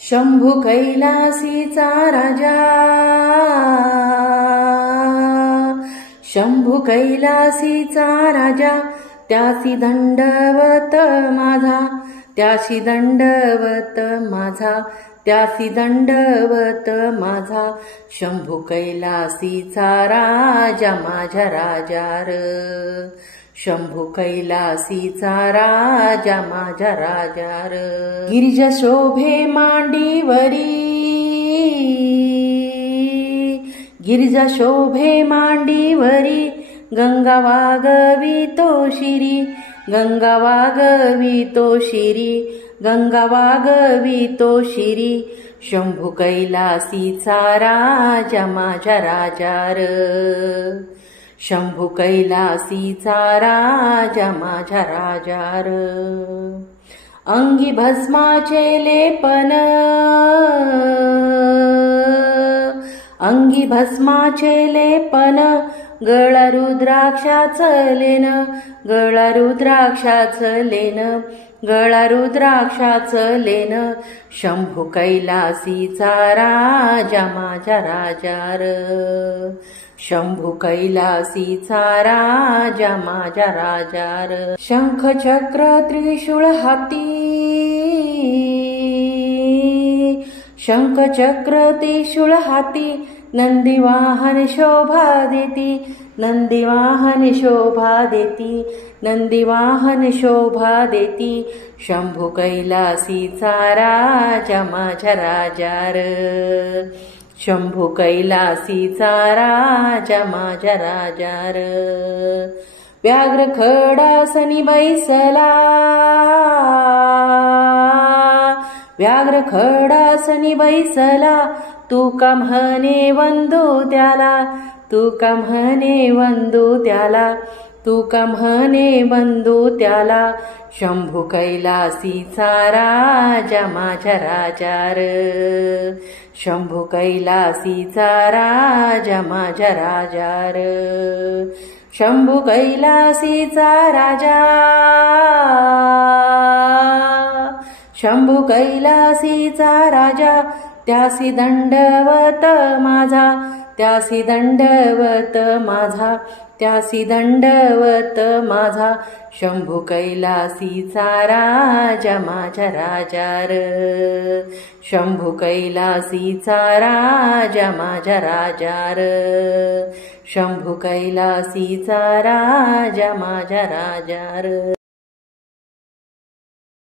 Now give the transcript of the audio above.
शंभू कैलासीचा राजा, शंभू कैलासीचा राजा, त्यासी दंडवत माझा, त्यासी दंडवत माझा, त्यासी दंडवत माझा. शंभू कैलासीचा राजा माझ्या राजार, शंभू कैलासीचा राजा माझ्या राजार. गिरिजा शोभे मांडीवरी, गिरिजा शोभे मांडीवरी, गंगा वागवितो शिरी, गंगा वागवितो शिरी, गंगा वागवितो शिरी. शंभू कैलासीचा राजा माझ्या राजार, शंभू कैलासीचा राजा माझ्या राजार. अंगी भस्माचे लेपन, अंगी भस्माचे लेपन, गळा रुद्राक्षाचं लेन, गळा रुद्राक्षाचं लेन, गळा रुद्राक्षाचं लेन. शंभू कैलासीचा राजा माझ्या राजार, शंभू कैलासीचा राजा माझ्या राजार. शंख चक्र त्रिशूळ हाती, शंख चक्र त्रिशूळ हाती, नंदी वाहन शोभा देती, नंदी वाहन शोभा देती, नंदी वाहन शोभा देती. शंभू कैलासीचा राजा माझ्या राजार, शंभू कैलासीचा राजा माझ्या राजार. व्याघ्र खडासनी बैसला, व्याघ्र खडासनी बैसला, तू का म्हणे वंदू त्याला, तू का म्हणे वंदू त्याला, तू का म्हणे वंदू त्याला. शंभू कैलासीचा राजा माझ्या राजार, शंभू कैलासीचा राजा माझ्या राजार. शंभू कैलासीचा राजा, शंभू कैलासीचा राजा, त्यासी दंडवत माझा, त्यासी दंडवत माझा, त्यासी दंडवत माझा. शंभू कैलासीचा राजा माझ्या राजार, शंभू कैलासीचा राजा माझ्या राजार, शंभू कैलासीचा राजा माझ्या राजार.